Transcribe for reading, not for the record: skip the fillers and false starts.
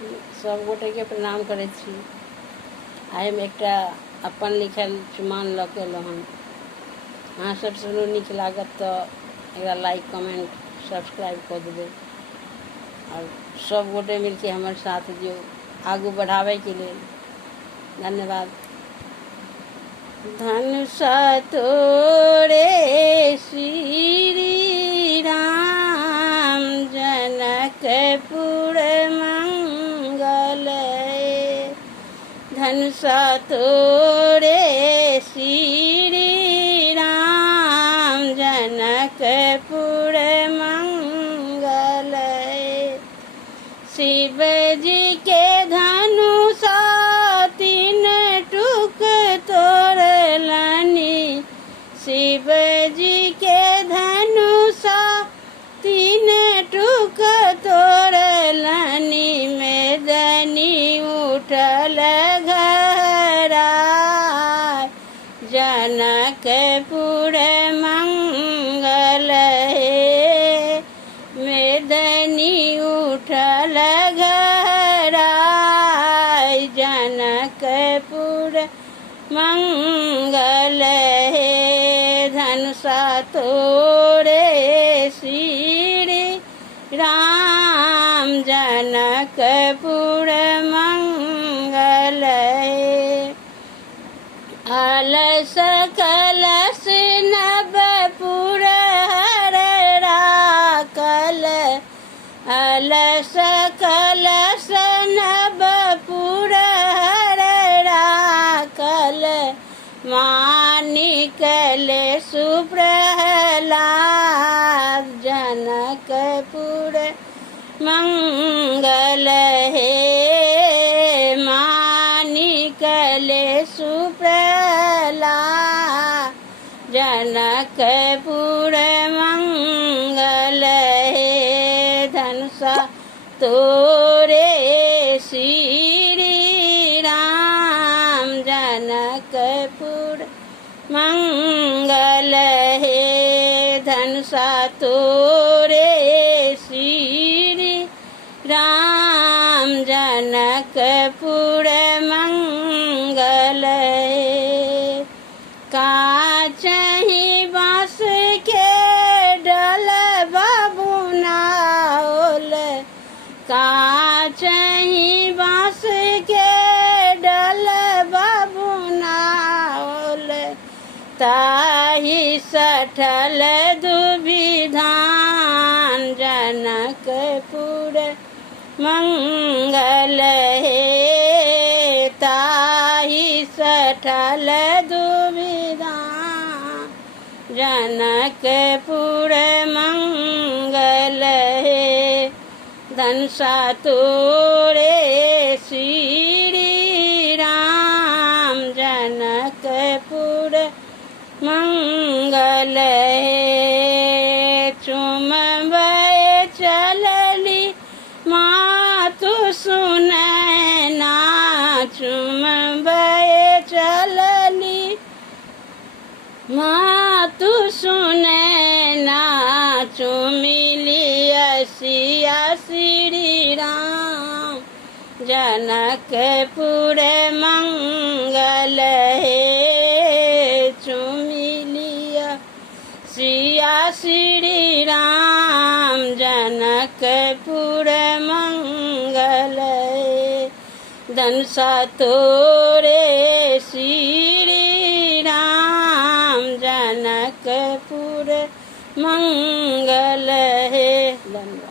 सब गोटे के प्रणाम करे छी। आइ हम एकटा अपन लिखल चुमान लऽ के एलहुँ हन। अहाँ सब सुनू, नीक लागत तऽ एकरा लाइक कमेंट सब्सक्राइब कऽ देबै और सब गोटे मिलके हमर साथ दियौ आगू बढ़ावे के लिए। धन्यवाद। धनुषा तोरे श्री राम, जनकपुर मंगल। धनुषा तोरे श्री राम, जनकपुर मंगल। शिव जी के धनुषा तीन टुक तोड़लनि, शिव जी के धनुषा तीन टुक तोड़लनि। मेदनी उठल घराय, जनकपुर मंगल। मेदनी उठल घराय, जनकपुर मंगल। धनुषा तोरे श्री राम, जनकपुर मंगल। अलस कलश नवपुर हर राखल, अलस कलश नवपुर हर राखल। मानिक लेशु प्रहलाद, जनकपुर मंगल। मानिक लेशु प्रहलाद, जनकपुर मंगल। धनुषा तोरे श्री राम, जनकपुर मंगल। धनुषा तोरे श्री राम, जनकपुर मंगल। काचहि बाँस के डलबा बुनाओल, काचहि बाँस के डलबा बुनाओल। ताहि सठल दुभिधान, जनकपुर मंगल। ताहि सठल दुभिधान, जनकपुर मंगल। धनुषा तोरे श्री राम, जनकपुर मंगल। चुमबै चलली मातु सुनैना, चुमबै चलली मातु सुनैना। चुमिली सिया श्री राम, जनकपुर मंगल। चुमिलिया सिया श्री राम, जनकपुर मंगल। धनुषा तोरे श्री राम, जनकपुर मंगल। धन्यवाद।